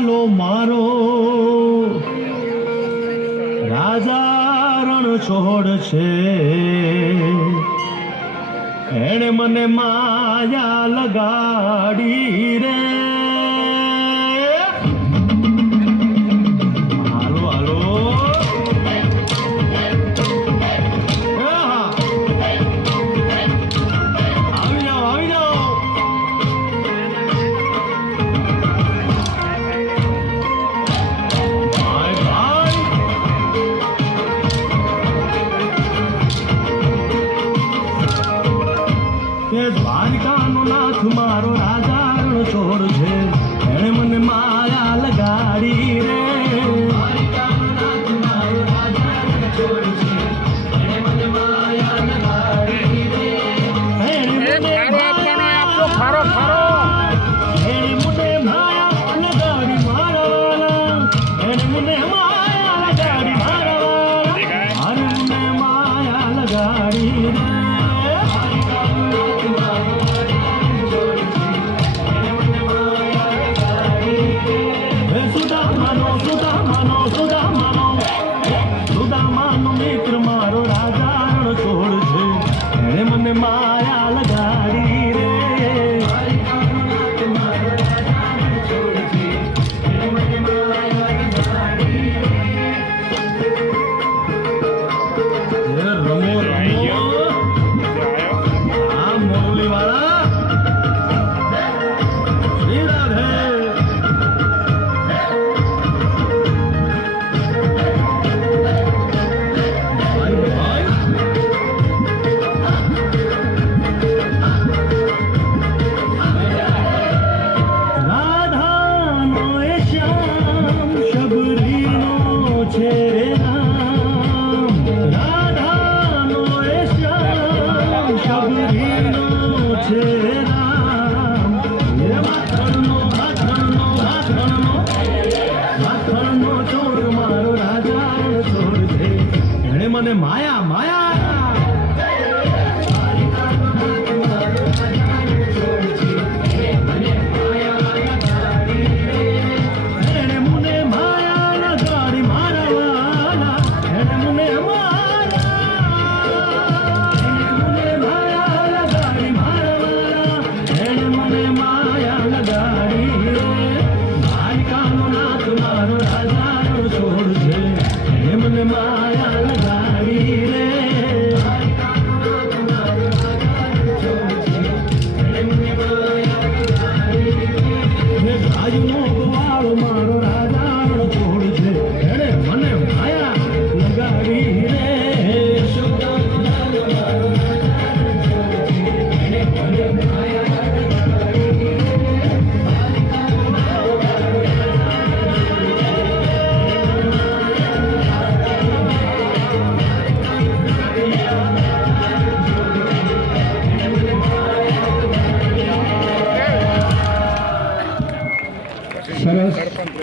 ઝાલો મારો. રાજા રણ છોડ છે. એણે મને માયા લગાડી રે. કે દ્વારકાનો નાથ મારો રાજા છોડ છે. એણે મને માયા લગાડી રે. ગાડી અને માયા માયા